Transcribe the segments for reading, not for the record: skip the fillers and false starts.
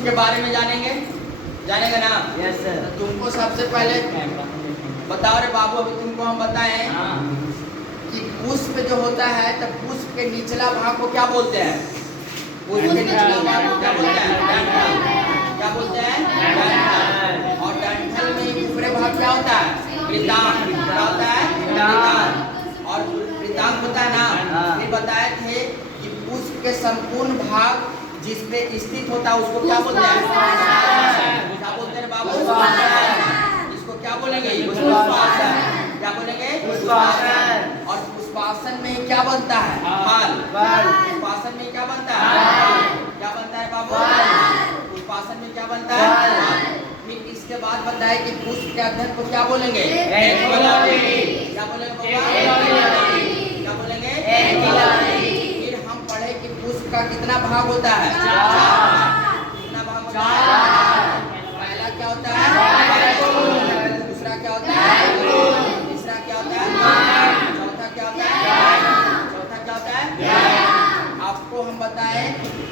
पुष्प के बारे में जानेंगे, जानेगा ना? Yes sir. तुमको सबसे पहले बताओ रे बाबू, अभी तुमको हम बताएं कि पुष्प जो होता है तो पुष्प के निचला भाग को क्या बोलते हैं? पुष्प के निचला भाग को क्या बोलते हैं? डंठल। क्या बोलते हैं? डंठल। और डंठल में ऊपरी भाग क्या होता है? वृत्तांग। क्या होता है? वृत्तांग। और वृत्तांग होता है ना, फिर बताए थे कि पुष्प के संपूर्ण भाग जिस पे स्थित होता है उसको क्या बोलते हैं? क्या बोलते हैं बाबू? इसको क्या बोलेंगे? पुष्पासन। क्या बोलेंगे? पुष्पासन। और पुष्पासन में क्या बनता है? फल। पुष्पासन में क्या बनता है? क्या बनता है बाबू? पुष्पासन में क्या बनता है? फिर इसके बाद बताए कि पुष्प के अध्ययन को क्या बोलेंगे? क्या बोलेंगे? क्या बोलेंगे? फिर हम पढ़े कि पुष्प का कितना भाग होता है? कितना भाग होता है? पहला क्या होता है? दूसरा क्या होता है? तीसरा क्या होता है? चौथा क्या होता है? चौथा क्या होता है? आपको हम बताएं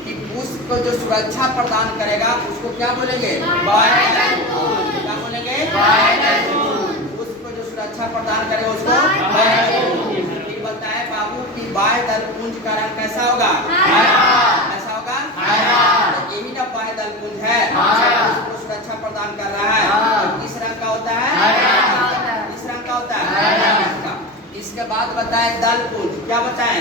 कि पुष्प को जो सुरक्षा प्रदान करेगा उसको क्या बोलेंगे? क्या बोलेंगे? पुष्प को जो सुरक्षा प्रदान करेगा उसको। फिर बताए बाबू कि बाह्य दल पुंज का रंग कैसा होगा? कैसा होगा? तो यही ना बाह्य दल पुंज है, उसको सुरक्षा प्रदान कर रहा है। और किस रंग का होता है? किस रंग का होता है? इसके बाद बताए दल पुंज। क्या बताएं?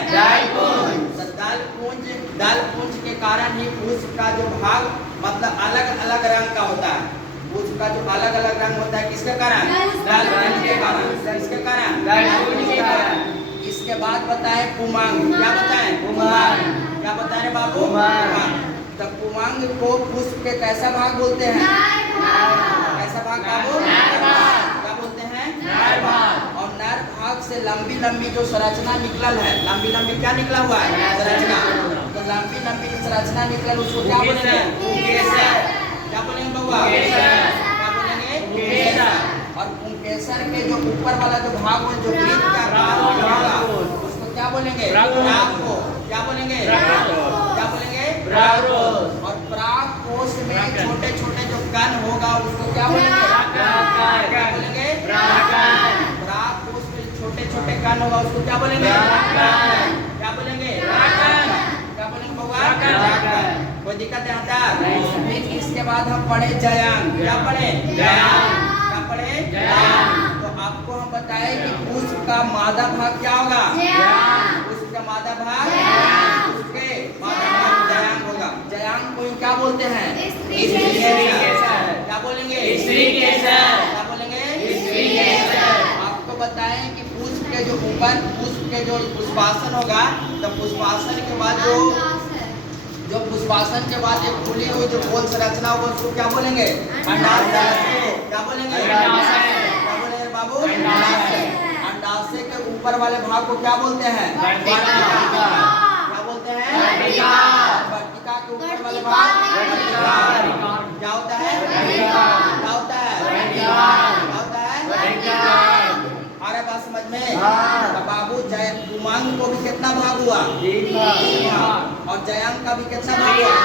दल पुंज के कारण ही पुष्प का जो भाग मतलब अलग अलग रंग का होता है। पुष्प का जो अलग अलग रंग होता है किसके कारण? दल पुंज के कारण। किसके कारण? दल पुंज के कारण। इसके बाद बताए पुमांग। क्या बताएं? पुमांग। क्या बता रहे बाबू? पुमांग। तो पुमांग को पुष्प के कैसा भाग बोलते हैं? कैसा भाग बाबू? क्या बोलते हैं? नर भाग। और नर भाग से लंबी लंबी जो संरचना निकलल है, लंबी लंबी क्या निकला हुआ है? संरचना। तो लंबी लंबी जो संरचना निकलल उसको क्या बोलेंगे? क्या बोलेंगे बउआ? क्या बोलेंगे? और पुंकेसर के जो ऊपर वाला जो भाग है जो वृत्त का आकार होगा उसको क्या बोलेंगे? प्राग को। क्या बोलेंगे? क्या बोलेंगे? और प्राग कोश में छोटे छोटे जो कण होगा उसको क्या बोलेंगे? क्या बोलेंगे? प्राग कोश में छोटे छोटे कण होगा उसको क्या बोलेंगे? क्या बोलेंगे? क्या बोलेंगे बउआ? कोई दिक्कत है? फिर इसके बाद हम पढ़े जयांग। क्या पढ़े? क्या पढ़े? तो आपको हम बताए कि पुष्प का मादा भाग क्या होगा? पुष्प का मादा भाग, उसके मादा भाग जयांग होगा। जयांग को क्या बोलते हैं? क्या बोलेंगे? क्या बोलेंगे? आपको बताएं कि पुष्प के जो ऊपर पुष्प के जो पुष्पासन होगा तो पुष्पासन के बाद जो पुष्पासन के बाद एक खुली हुई जो गोल संरचना होगा उसको क्या बोलेंगे? अंडाशय। क्या बोलेंगे? क्या बोलेंगे बाबू? अंडाशय के ऊपर वाले भाग को क्या बोलते हैं? क्या बोलते हैं? वर्तिका के ऊपर वाले भाग क्या होता है? क्या होता है? क्या होता है? अरे बात समझ में? तो बाबू पुमांग को भी कितना भाग हुआ? 3 भाग। और जयांग का भी कितना भाग हुआ?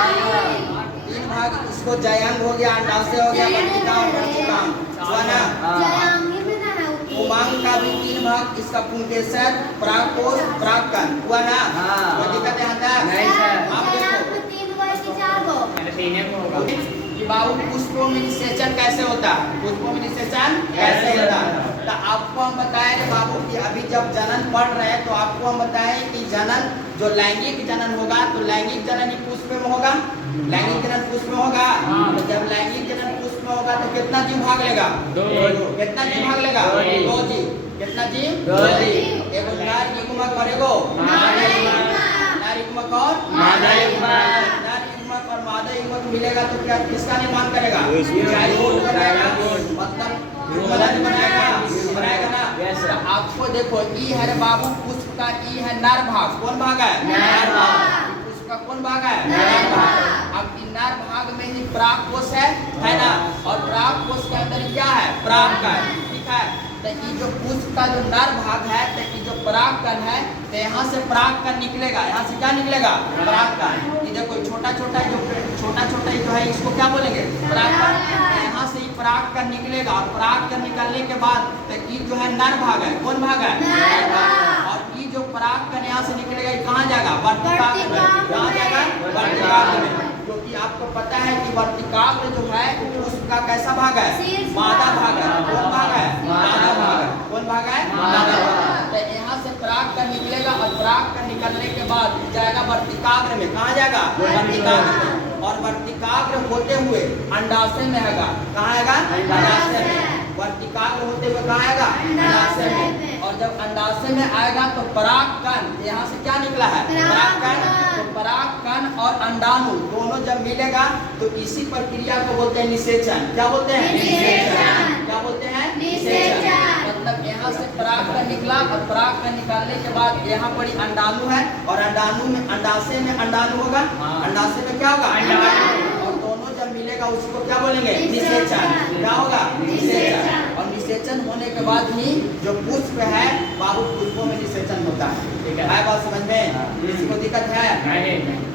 3 भाग। इसको जयांग हो गया, अंडाशय हो गया, वर्तिका और वर्तिकांग हुआ ना? पुमांग का भी 3 भाग, इसका पुंकेसर, प्रागकोश, प्रागकण हुआ ना? कोई दिक्कत है अंदर? आप देखो कि बाबू पुष्पों में निषेचन कैसे होता है? पुष्पों में निषेचन कैसे होता है? तो आपको हम बताएं कि बाबू कि अभी जब जनन पढ़ रहे हैं तो आपको हम बताएं कि जनन जो लैंगिक जनन होगा तो लैंगिक जनन ही पुष्प में होगा। लैंगिक जनन पुष्प में होगा। तो जब लैंगिक जनन पुष्प में होगा तो कितना जीव भाग लेगा? 2। कितना जीव भाग लेगा? 2 जीव। कितना जीव? 2 जीव। एगो नर युग्मक और एगो नर युग्मक और मादा युग्मक। और मादा युग्मक मिलेगा तो क्या किसका निर्माण करेगा? जाइगोट बनाएगा, मतलब युग्मन बनाएगा ना? तो आपको देखो ई है बाबू पुष्प का, ई है नर भाग। कौन भाग है? नर भाग। पुष्प का कौन भाग है? नर भाग। अब इन नर भाग में ही प्रागकोश है ना? और प्रागकोश के अंदर क्या है? प्रागकण। ठीक है? तो ये जो पुष्प का जो नर भाग है तो ये जो परागकण है तो यहाँ से परागकण निकलेगा। यहाँ से क्या निकलेगा? परागकण। ये देखो छोटा छोटा जो जो है इसको क्या बोलेंगे? परागकण। यहाँ से ही परागकण निकलेगा और परागकण निकलने के बाद तो ये जो है नर भाग है। कौन भाग है? नर भाग। और ये जो परागकण यहाँ से निकलेगा ये कहाँ जाएगा? वर्तिकाग्र में। कहाँ जाएगा? वर्तिकाग्र में। क्योंकि आपको पता है कि वर्तिकाग्र जो है पुष्प का कैसा भाग है? मादा भाग है। कौन भाग है? मादा भाग है। कौन भाग है? मादा भाग। तो यहाँ से परागकण निकलेगा और परागकण निकलने के बाद जाएगा वर्तिकाग्र में। कहाँ जाएगा? वर्तिकाग्र में। और वर्तिकाग्र होते हुए अंडाशय में आएगा। कहाँ आएगा? अंडाशय में। वर्तिकाग्र होते हुए कहाँ आएगा? अंडाशय में। और जब अंडाशय में आएगा तो परागकण, यहाँ से क्या निकला है? परागकण। तो परागकण और अंडाणु दोनों जब मिलेगा तो इसी प्रक्रिया को बोलते हैं निषेचन। क्या बोलते हैं? निषेचन। क्या बोलते हैं? निषेचन। मतलब यहाँ से परागकण निकला और परागकण निकालने के बाद यहाँ पर अंडाणु है और अंडाणु में अंडाशय में अंडाणु होगा। अंडाशय में क्या होगा? और दोनों जब मिलेगा उसको क्या बोलेंगे? निषेचन। क्या होगा? निषेचन। और निषेचन होने के बाद ही जो पुष्प है बाबू पुष्पों में निषेचन होता है। ठीक है बात समझ में? किसी को दिक्कत है?